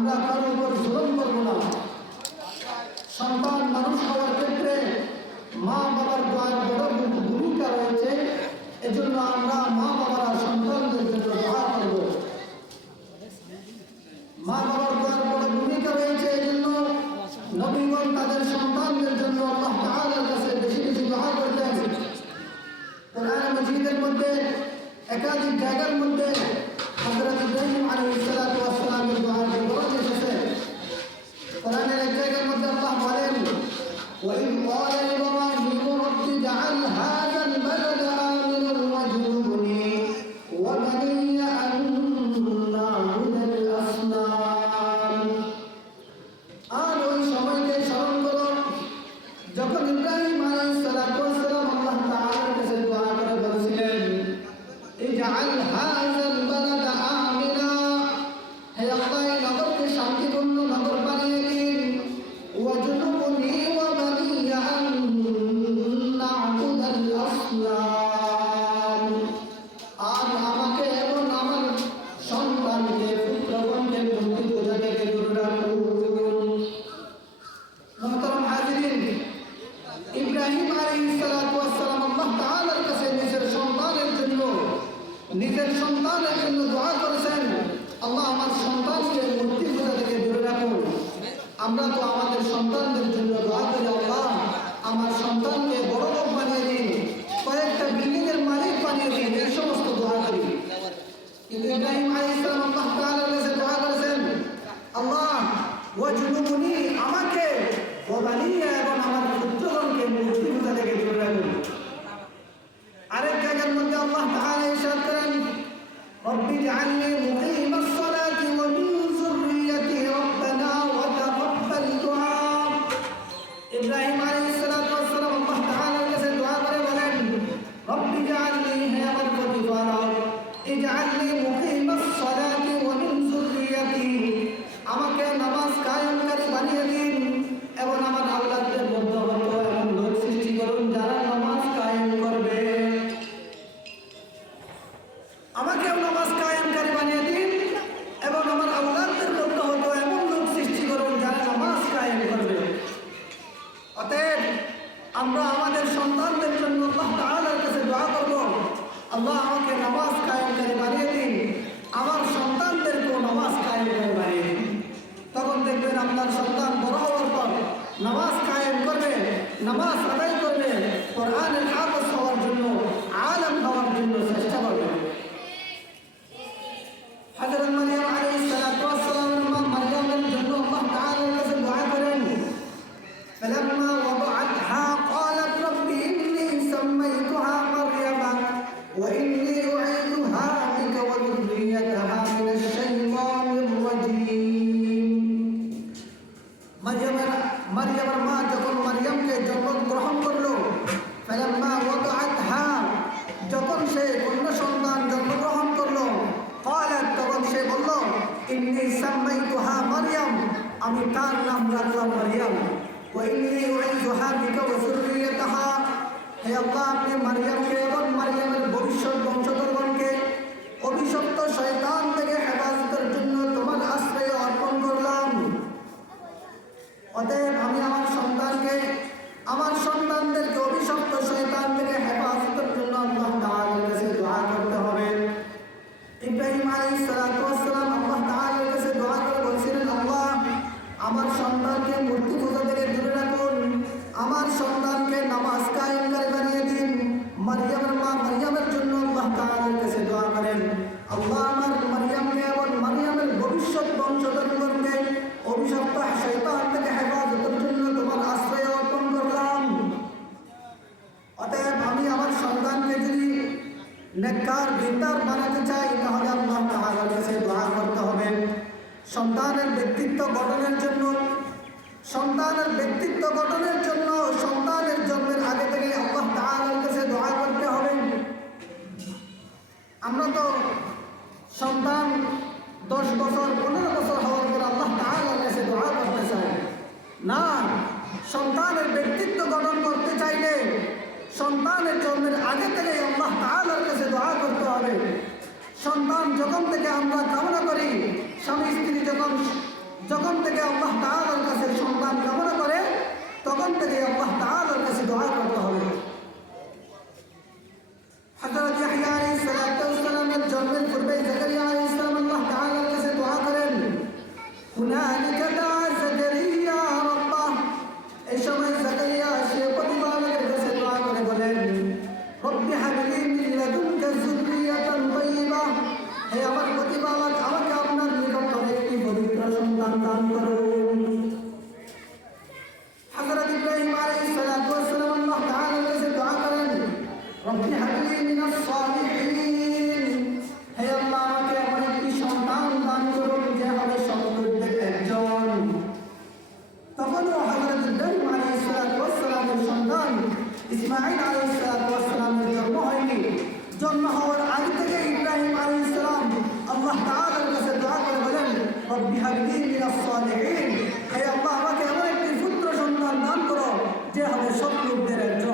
আমরা কারোর উপর জুলুম করব না। সন্তান মানুষ হওয়ার ক্ষেত্রে মা বাবার দোয়ার বড় ভূমিকা রয়েছে। এজন্য আমরা মা বাবারা সন্তানদের জন্য দোয়া করব। মা বাবার দোয়ার বড় ভূমিকা রয়েছে এজন্য নবীগণ তাদের সন্তানদের জন্য আল্লাহ তাআলার কাছে বেশি বেশি দোয়া করতেন। কোরআন মজিদের মধ্যে, একাধিক জায়গার মধ্যে হযরত ইব্রাহিম আলাইহিস সালাতু ইজআল হাযাল বালাদা আমিনা হে আল্লাহ এই নগরকে শান্তিপূর্ণ নগর বানিয়ে দিন ওয়াজনুবনি ওয়া বানিয়া আন না'বুদাল আসনাম আমরা তো আমাদের সন্তানদের জন্য দোয়া করি আল্লাহ আমার সন্তানকে বড় লোক বানিয়ে দিন। কয়েকটা বিল্ডিং এর মালিক বানিয়ে দিন, এই সমস্ত দোয়া করি। কিন্তু ইব্রাহিম আলাইহিস সালাম আল্লাহ তাআলার কাছে দোয়া করেছেন, আল্লাহ, ওয়াজনুবনি আমাকে ও বানিয়া এবং আমার পুত্রগণকে মূর্তি পূজা থেকে দূরে রাখুন আরেক জায়গার মধ্যে আল্লাহ তাআলা ইরশাদ করেন, রব্বি জাআলনি মুকিমাস আমরা আমাদের সন্তানদের জন্য আল্লাহ কাছে দোয়া করব। আল্লাহ আমাকে নামাজ কায়েমকারী বানিয়ে দিন। আমার সন্তানদেরকেও নামাজ কায়েমকারী বানিয়ে দিন। তখন দেখবেন আপনার সন্তান তাদের কন্যা সন্তান জন্মগ্রহণ করল। কয়ার তখন সে বলল, ইন্নি সাম্মাই তুহা মারিয়াম, আমি তার নাম রাখলাম মারিয়াম। ওই নিয়ে ওই জোহা দিকে বসুর দিয়ে তাহা হে আল্লাহ, আপনি মারিয়াম সন্তানকে মূর্তি পূজা থেকে দূরে রাখুন। আমার সন্তানকে নামাজ কায়েমকারী বানিয়ে দিন। মারিয়ামের মা মারিয়ামের জন্য আল্লাহ তাআলার কাছে দোয়া করেন। আল্লাহ আমার মারিয়ামকে এবং মারিয়ামের ভবিষ্যৎ বংশধরগণকে অভিশপ্ত শয়তান থেকে হেফাজতের জন্য তোমার আশ্রয় অর্পণ করলাম। অতএব আমি আমার সন্তানকে যদি নেককার দিনদার বানাতে চাই, তাহলে আল্লাহ তাআলার কাছে দোয়া করতে হবে। সন্তানের ব্যক্তিত্ব গঠনের জন্য সন্তানের ব্যক্তিত্ব গঠনের জন্য, সন্তানের জন্মের আগে থেকে আল্লাহ তাআলার কাছে দোয়া করতে হবে। আমরা তো সন্তান দশ বছর, পনেরো বছর হওয়ার পর আল্লাহ তাহার কাছে দোয়া করতে চাই। না, সন্তানের ব্যক্তিত্ব গঠন করতে চাইলে সন্তানের জন্মের আগে থেকে আল্লাহ তাহার কাছে দোয়া করতে হবে। সন্তান যখন থেকে আমরা কামনা করি স্বামী স্ত্রী যখন যখন থেকে আল্লাহ তাআলার কাছে সন্তান কামনা করে তখন থেকে আল্লাহ জন্ম হওয়ার আগে থেকে ইব্রাহিম আলী ইসলাম আল্লাহ তাদের কাছে দোয়া করে বলেন হে আল্লাহ, আমাকে এমন একটি পুত্র সন্তান দান করো, যে হবে সব লোকদের একজন।